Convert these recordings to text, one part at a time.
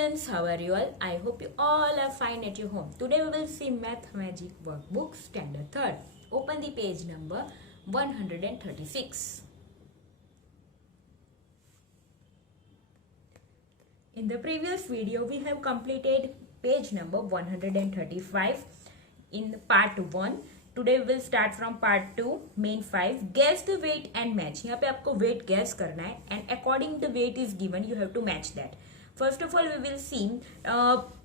students, how are you all? I hope you all are fine at your home. Today we will see Math Magic Workbook Standard 3rd. Open the page number 136. In the previous video we have completed page number 135 in part 1. Today we will start from part 2, main 5. Guess the weight and match. यहाँ पे आपको weight guess करना है and according the weight is given you have to match that. First of all, we will see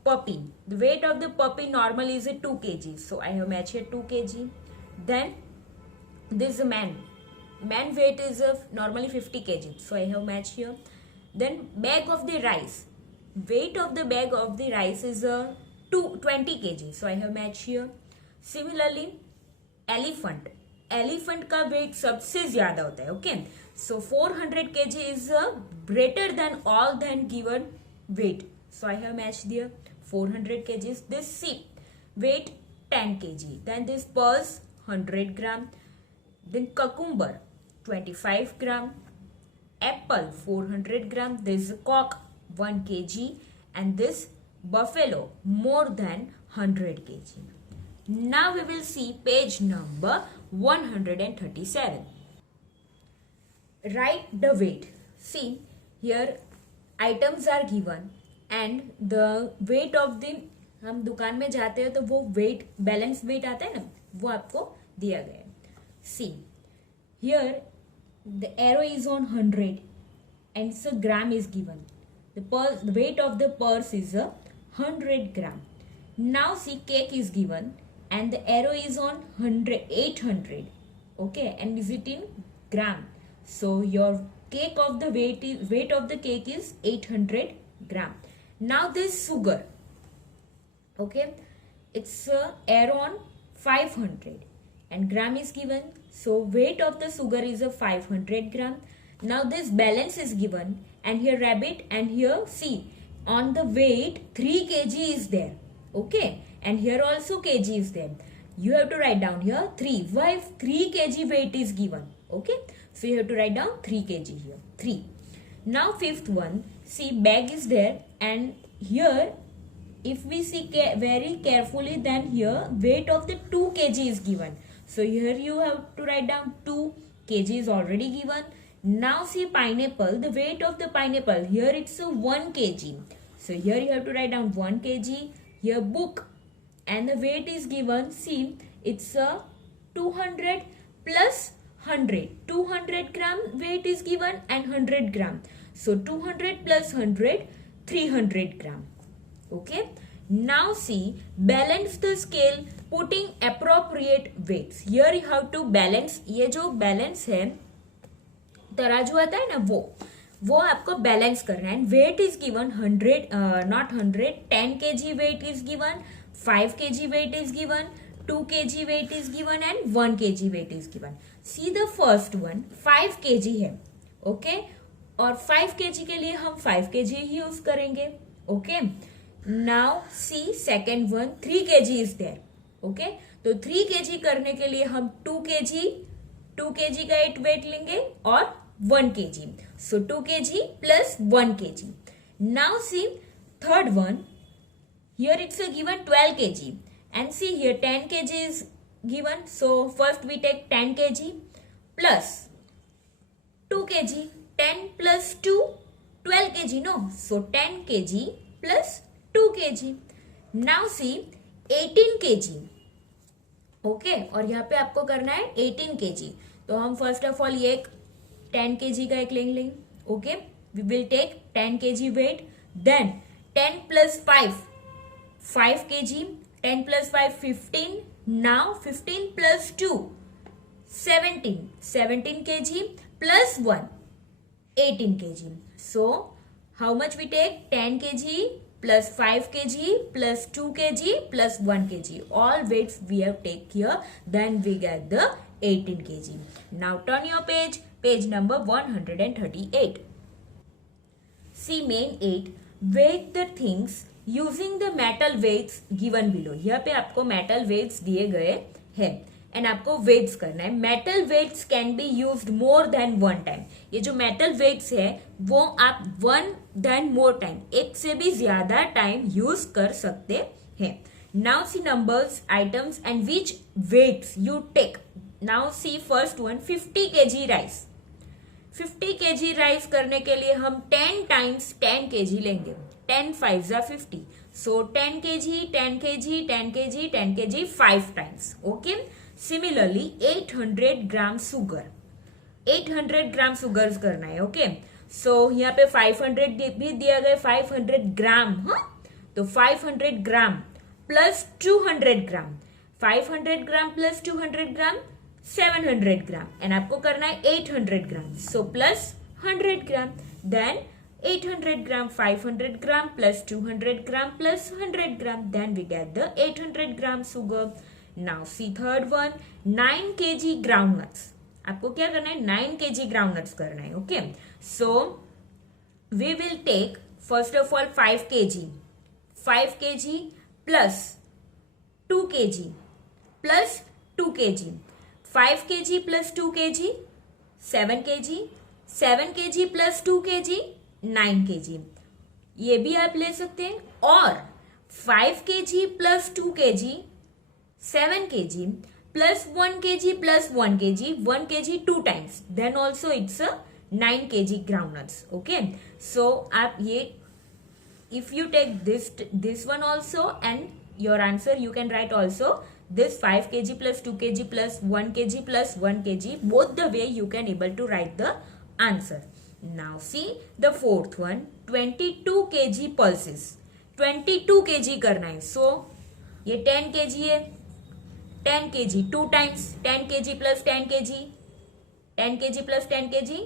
puppy. The weight of the puppy normal is 2 kg. So I have matched here 2 kg. Then this man. Man weight is normally 50 kg. So I have matched here. Then bag of the rice. Weight of the bag of the rice is 20 kg. So I have matched here. Similarly, elephant. Elephant का weight सबसे ज्यादा होता है. Okay. So 400 kg is greater than all than given weight. So I have matched there 400 kg. This sheep weight 10 kg. Then this purse 100 gram. Then cucumber 25 gram. Apple 400 gram. This cock 1 kg. And this buffalo more than 100 kg. Now we will see page number 137. Write the weight. See here items are given and the weight of the हम दुकान में जाते हैं तो वो weight balance weight आता है ना वो आपको दिया गया है. See here the arrow is on 100 and so gram is given. The weight of the purse is 100 gram. Now see cake is given and the arrow is on 800. Okay, and is it in gram? So your cake of the weight of the cake is 800 gram. Now this sugar, okay, it's arrow on 500 and gram is given. So weight of the sugar is a 500 gram. Now this balance is given and here rabbit and here see on the weight 3 kg is there. Okay, and here also kg is there. You have to write down here 3. Why 3 kg weight is given? Okay. So you have to write down 3 kg here. 3. Now fifth one. See bag is there and here if we see very carefully then here weight of the 2 kg is given. So here you have to write down 2 kg is already given. Now see pineapple. The weight of the pineapple here it's 1 kg. So here you have to write down 1 kg. Here book and the weight is given. See it's 200 plus 100. 200 gram weight is given and 100 gram. So 200 plus 100, 300 gram. Okay. Now see, balance the scale putting appropriate weights. Here you have to balance. ये जो balance है, तराजू आता है ना वो आपको balance करना है. And weight is given 100, not 100, 10 kg weight is given, 5 kg weight is given, 2 kg weight is given and 1 kg weight is given. See the first one 5 kg है. Okay, और 5 kg के लिए हम 5 kg ही use करेंगे. Okay, now see second one 3 kg is there. Okay, तो 3 kg करने के लिए हम 2 kg का weight लेंगे और 1 kg. So 2 kg plus 1 kg. Now see third one. Here it's a given 12 kg. And see here 10 kg is given. So first we take 10 kg plus 2 kg. 10 plus 2, 12 kg. No. So 10 kg plus 2 kg. Now see 18 kg. Okay. और यहाँ पे आपको करना है 18 kg. तो हम first of all ये एक 10 kg का एक लेंगे. Okay. We will take 10 kg weight. Then 10 plus 5 kg. 10 plus 5, 15. Now 15 plus 2, 17. 17 kg plus 1, 18 kg. So how much we take? 10 kg plus 5 kg plus 2 kg plus 1 kg. All weights we have take here. Then we get the 18 kg. Now turn your page. Page number 138. See main 8. Weigh the things using the metal weights given below. यहाँ पे आपको metal weights दिए गए हैं and आपको weights करना है. Metal weights can be used more than one time. ये जो मेटल वेट्स है वो आप वन देन मोर टाइम, एक से भी ज्यादा टाइम यूज कर सकते हैं. Now see numbers, items and which weights you take. Now see first one, 50 kg rice. 50 kg rice करने के लिए हम 10 टाइम्स 10 kg लेंगे. 10 5 जा 50. So 10 kg, 10 kg, 10 kg, 10 kg 5 times. Okay. Similarly 800 ग्राम सुगर. 800 ग्राम सुगर करना है. ओके. सो यहाँ पे 500 भी दिया गया, 500 ग्राम. हाँ, तो 500 gram plus 200 gram. 500 gram plus 200 gram 700 gram. And आपको करना है 800 gram. So plus 100 gram. Then 800 gram, 500 gram plus 200 gram plus 100 gram. Then we get the 800 gram sugar. Now see third one, 9 kg groundnuts. आपको क्या करना है? 9 kg groundnuts करना है. Okay. So we will take first of all 5 kg. 5 kg plus 2 kg plus 2 kg. 5 kg plus 2 kg 7 kg. 7 kg plus 2 kg 9 kg. ये भी आप ले सकते हैं. और 5 kg plus 2 kg 7 kg plus 1 kg plus 1 kg 1 kg 2 times. Then also it's a 9 kg groundnuts. Okay. So आप ये, if you take this one also and your answer you can write also this 5 kg plus 2 kg plus 1 kg plus 1 kg. Both the way you can able to write the answer. Now see the fourth one, 22 kg pulses. 22 kg करना है. So ये 10 kg है. 10 kg 2 times 10 kg plus 10 kg 10 kg plus 10 kg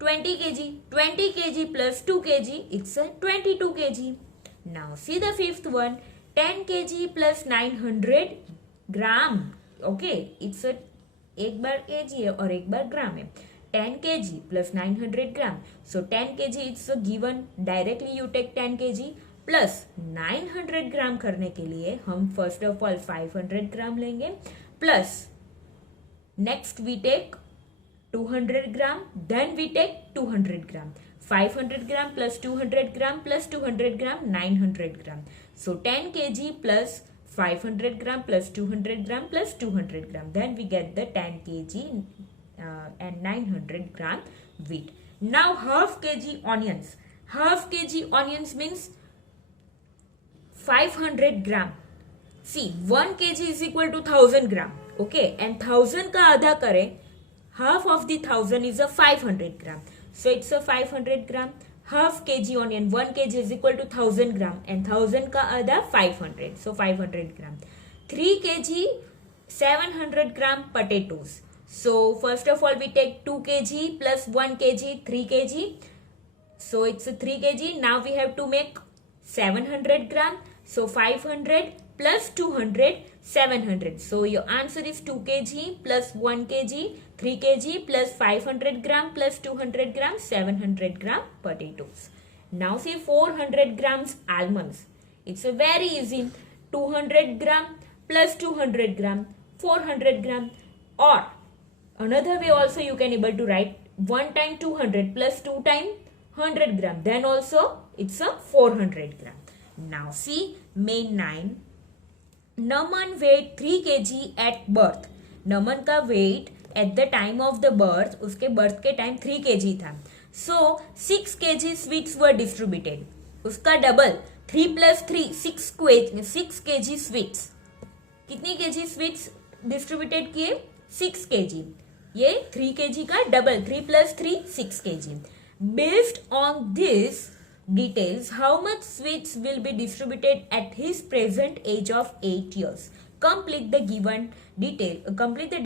20 kg. 20 kg plus 2 kg it's a 22 kg. Now see the fifth one, 10 kg plus 900 gram. Okay, it's a एक बार kg है और एक बार ग्राम है. 10 kg plus 900 gram. So 10 kg it's a given. Directly you take 10 kg plus 900 gram करने के लिए हम first of all 500 gram लेंगे. Plus next we take 200 gram. Then we take 200 gram. 500 gram plus 200 gram plus 200 gram 900 gram. So 10 kg plus 500 gram plus 200 gram plus 200 gram. Then we get the 10 kg and 900 gram wheat. Now half kg onions. Half kg onions means 500 gram. See 1 kg is equal to 1000 gram. Okay, and 1000 का आधा करें, half of the 1000 is a 500 gram. So it's a 500 gram. Half kg onion, 1 kg is equal to 1000 gram and 1000 का आधा 500. So 500 gram. 3 kg 700 gram potatoes. So first of all we take 2 kg plus 1 kg 3 kg. So it's a 3 kg. Now we have to make 700 gram. So 500 plus 200 700. So your answer is 2 kg plus 1 kg 3 kg plus 500 gram plus 200 gram 700 gram potatoes. Now see 400 grams almonds. It's a very easy. 200 gram plus 200 gram 400 gram. Or another way also you can able to write 1 time 200 plus 2 time 100 gram. Then also it's a 400 gram. Now see main 9. Naman weighed 3 kg at birth. Naman का weight at the time of the birth, उसके birth के time 3 kg था. So 6 kg sweets were distributed. उसका double 3 plus 3 6 kg sweets. कितनी kg sweets distributed किए? 6 kg. ये 3 kg का double, 3 plus 3 6 kg. Based on this details, how much sweets will be distributed at his present age of 8 years? Complete the given detail. Complete the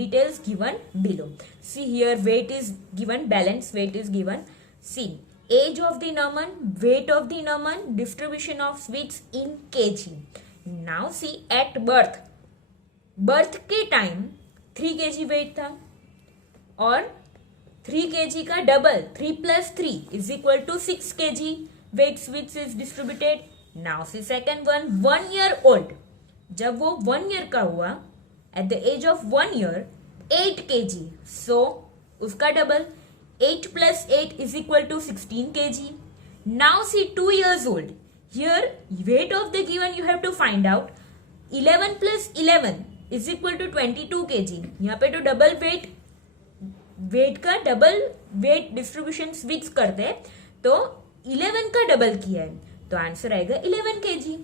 details given below. See here, weight is given, balance weight is given. See, age of the Naman, weight of the Naman, distribution of sweets in kg. Now see at birth. Birth के time 3 kg wait था और 3 kg का double 3 plus 3 is equal to 6 kg weight sweets is distributed. Now see second one, 1 year old. जब वो 1 year का हुआ at the age of 1 year 8 kg. So उसका double 8 plus 8 is equal to 16 kg. Now see 2 years old. Here weight of the given you have to find out. 11 plus 11 is equal to 22 kg. यहाँ पे तो double wait का double wait distribution switch करते हैं तो 11 का double किया है तो आंसर आएगा 11 kg.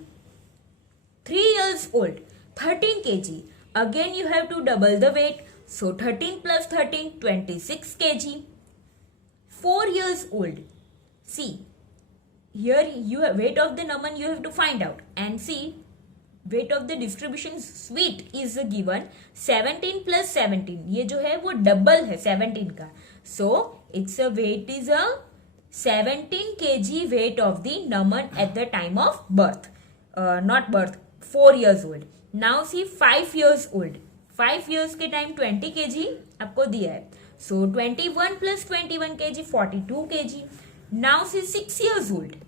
3 years old 13 kg. Again you have to double the weight. So 13 plus 13 26 kg. 4 years old. See here you have weight of the numbers you have to find out and see weight of the distribution sweet is given 17 plus 17. ये जो है वो double है 17 का. So it's a weight is a 17 kg weight of the numbers at the time of birth. Not birth. 4 years old. Now see 5 years old. 5 years के time 20 kg आपको दिया है. So 21 plus 21 kg 42 kg. Now see 6 years old.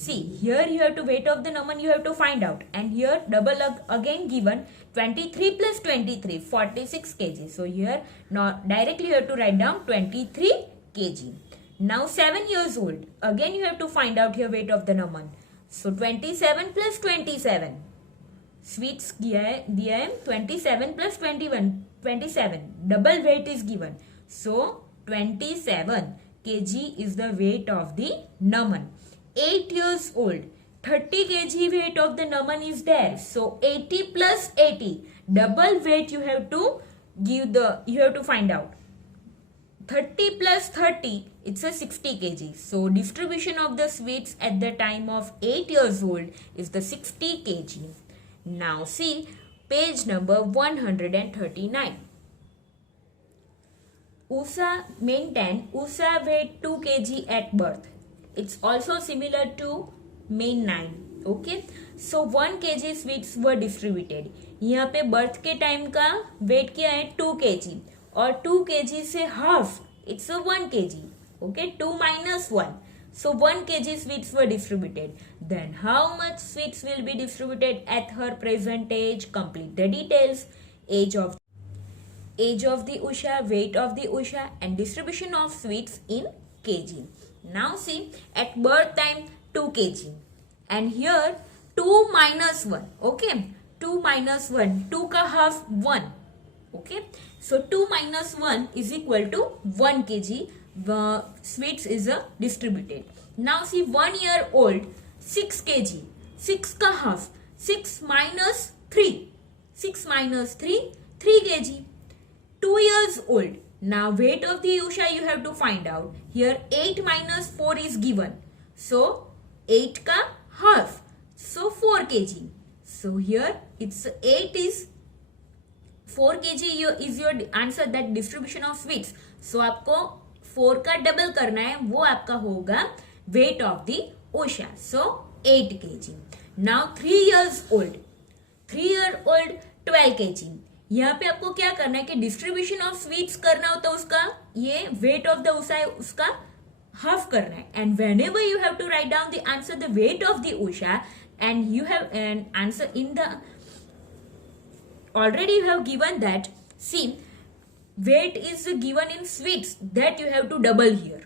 See here you have to weight of the number you have to find out and here double again given 23 plus 23 46 kg. So here not directly you have to write down 23 kg. Now 7 years old. Again you have to find out here weight of the number. So 27 plus 27. Sweets दिया है 27 plus 21 27. Double weight is given. So 27 kg is the weight of the numbers. 8 years old 30 kg weight of the numbers is there. So 80 plus 80 double weight you have to find out. 30 plus 30 it's a 60 kg. So distribution of the sweets at the time of 8 years old is the 60 kg. Now see page number 139. Usha maintained Usha weighed 2 kg at birth. It's also similar to main 9. Okay. So 1 kg sweets were distributed. यहाँ पे birth के time का wait क्या है 2 kg और 2 kg से half it's 1 kg. Okay. 2 minus 1. So 1 kg sweets were distributed. Then how much sweets will be distributed at her present age? Complete the details. Age of the Usha, weight of the Usha and distribution of sweets in kg. Now see at birth time 2 kg and here 2 minus 1. Okay. 2 minus 1. 2 का half 1. Okay. So 2 minus 1 is equal to 1 kg. Sweets is distributed. Now see 1 year old 6 kg. 6 का half. 6 minus 3. 6 minus 3. 3 kg. 2 years old. Now weight of the Usha you have to find out. Here 8 minus 4 is given. So 8 ka half. So 4 kg. So here it's 8 is 4 kg is your answer that distribution of sweets. So आपको 4 का double करना है वो आपका होगा weight of the Usha. So 8 kg. Now 3 years old. 3 year old 12 kg. यहाँ पे आपको क्या करना है कि डिस्ट्रीब्यूशन ऑफ स्वीट्स करना होता है उसका ये वेट ऑफ द उषा है उसका हाफ करना है and whenever you have to write down the answer the weight of the उषा and you have an answer in the already you have given that see weight is given in sweets that you have to double here.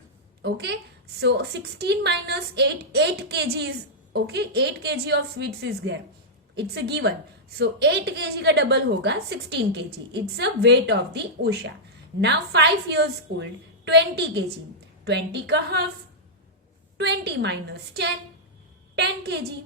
Okay, so 16 minus 8 kg is okay. 8 kg of sweets is there, it's a given. So 8 kg का double होगा 16 kg. It's a weight of the Usha. Now 5 years old 20 kg. 20 का half 20 minus 10 10 kg.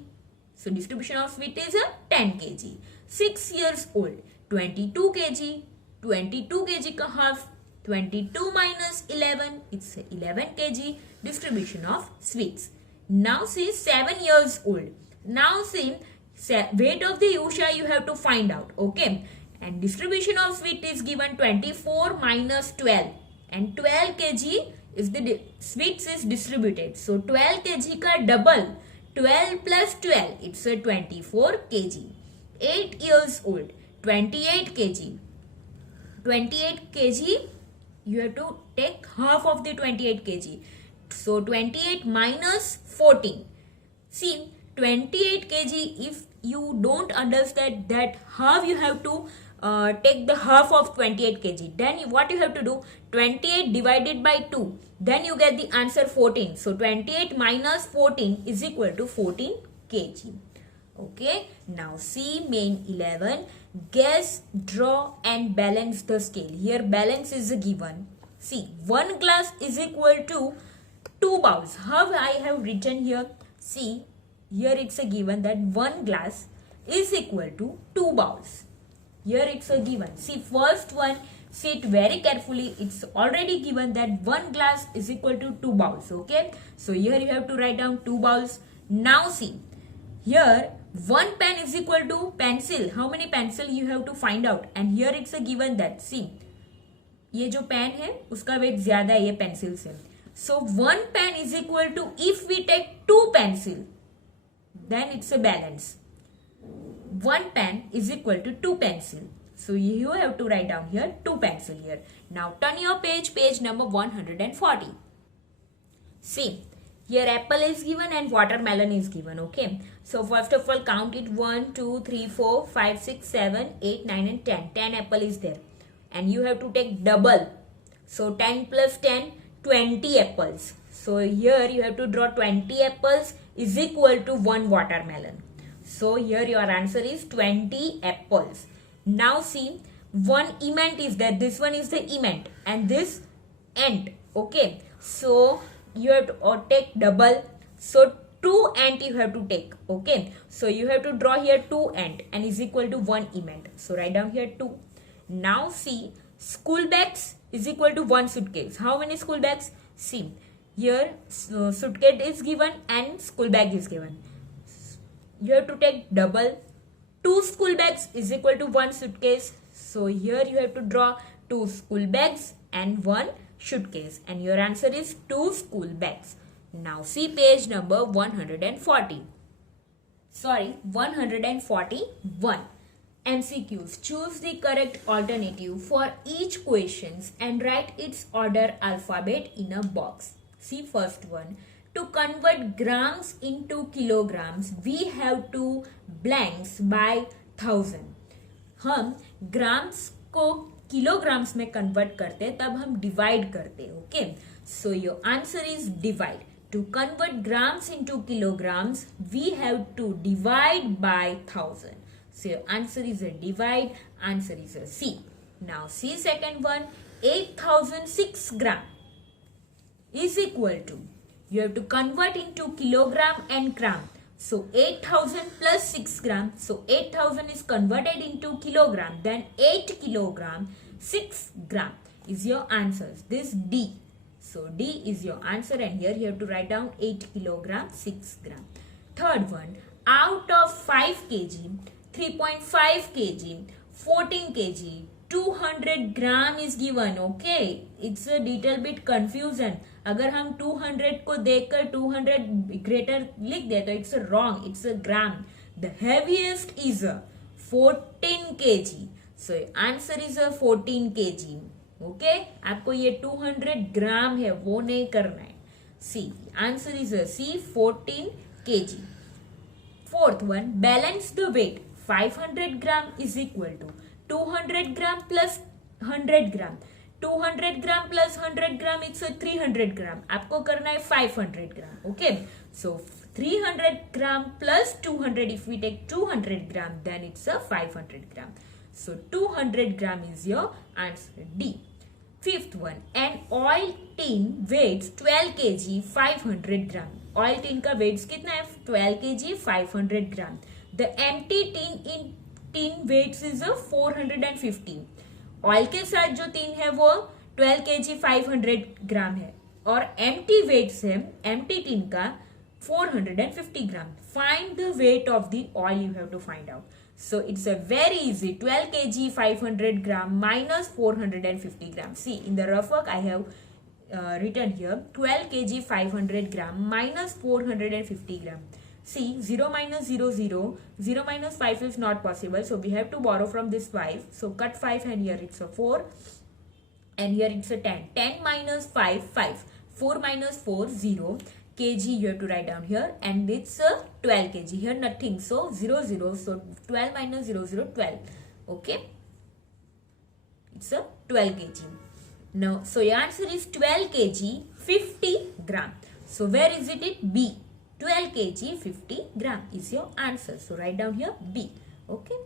So distribution of sweet is a 10 kg. 6 years old 22 kg. 22 kg का half 22 minus 11 it's 11 kg. Distribution of sweets. Now see 7 years old. Now see weight of the Usha you have to find out. Okay, and distribution of sweet is given 24 minus 12 and 12 kg is the sweets is distributed. So 12 kg ka double 12 plus 12 it's a 24 kg. 8 years old 28 kg. 28 kg you have to take half of the 28 kg. So 28 minus 14. See 28 kg if you don't understand that how you have to take the half of 28 kg. Then what you have to do, 28 divided by 2, then you get the answer 14. So 28 minus 14 is equal to 14 kg. Okay, now see main 11. Guess, draw and balance the scale. Here balance is given. See, 1 glass is equal to 2 bowls. How I have written here? See, here it's a given that 1 glass is equal to 2 bowls. Here it's a given. See, first one, see it very carefully. It's already given that 1 glass is equal to 2 bowls. Okay, so here you have to write down 2 bowls. Now see, here 1 pen is equal to pencil. How many pencil you have to find out? And here it's a given that, see, ये जो pen है उसका wait ज्यादा है ये pencil से. So 1 pen is equal to, if we take 2 pencil, then it's a balance. 1 pen is equal to 2 pencil. So you have to write down here 2 pencil here. Now turn your page, page number 140. See, here apple is given and watermelon is given. Okay, so first of all count it, 1 2 3 4 5 6 7 8 9 and 10. 10 apple is there and you have to take double. So 10 plus 10, 20 apples. So here you have to draw 20 apples is equal to 1 watermelon. So here your answer is 20 apples. Now see, one element is there. This one is the element and this ant. Okay, so you have to take double. So 2 ant you have to take. Okay, so you have to draw here 2 ant and is equal to 1 element. So write down here 2. Now see, school bags is equal to 1 suitcase. How many school bags? See, here suitcase is given and school bag is given. You have to take double. 2 school bags is equal to 1 suitcase. So here you have to draw 2 school bags and 1 suitcase and your answer is 2 school bags. Now see page number 140. Sorry, 141. MCQs. Choose the correct alternative for each questions and write its order alphabet in a box. See first one. To convert grams into kilograms, we have to blanks by 1000. हम grams को kilograms में convert करते तब हम divide करते. Okay, so your answer is divide. To convert grams into kilograms, we have to divide by 1000. So your answer is a divide. Answer is a C. Now see second one. 8006 gram is equal to, you have to convert into kilogram and gram. So 8000 plus 6 gram. So 8000 is converted into kilogram. Then 8 kilogram 6 gram is your answer. This D. So D is your answer and here you have to write down 8 kilogram 6 gram. Third one. Out of 5 kg, 3.5 kg, 14 kg, 200 gram is given. Okay, it's a little bit confusion. अगर हम 200 को देखकर 200 greater लिख दे तो it's wrong. It's a gram. The heaviest is a 14 kg. So answer is a 14 kg. Okay, आपको ये 200 ग्राम है वो नहीं करना है. C. Answer is a C. 14 kg. Fourth one. Balance the weight. 500 gram is equal to 200 gram plus 100 gram. 200 gram plus 100 gram, it's a 300 gram. आपको करना है 500 gram. Okay, so 300 gram plus 200, if we take 200 gram, then it's a 500 gram. So 200 gram is your answer. D. Fifth one. An oil tin weighs 12 kg 500 gram. Oil tin का weights कितना है? 12 kg 500 gram. The empty tin weights is a 450. Oil के साथ जो tin है वो 12 kg 500 ग्राम है और empty weights है empty tin का 450 ग्राम. Find the weight of the oil you have to find out. So it's a very easy. 12 kg 500 gram minus 450 gram. See in the rough work I have written here 12 kg 500 gram minus 450 gram. See 0 minus 0 0. 0 minus 5 is not possible. So we have to borrow from this 5. So cut 5 and here it's a 4. And here it's a 10. 10 minus 5, 5. 4 minus 4, 0. Kg you have to write down here. And it's a 12 kg. Here nothing. So 0 0. So 12 minus 0 0, 12. Okay. It's a 12 kg. Now, so your answer is 12 kg 50 gram. So where is it? B. 12 kg 50 gram is your answer. So write down here B. Okay.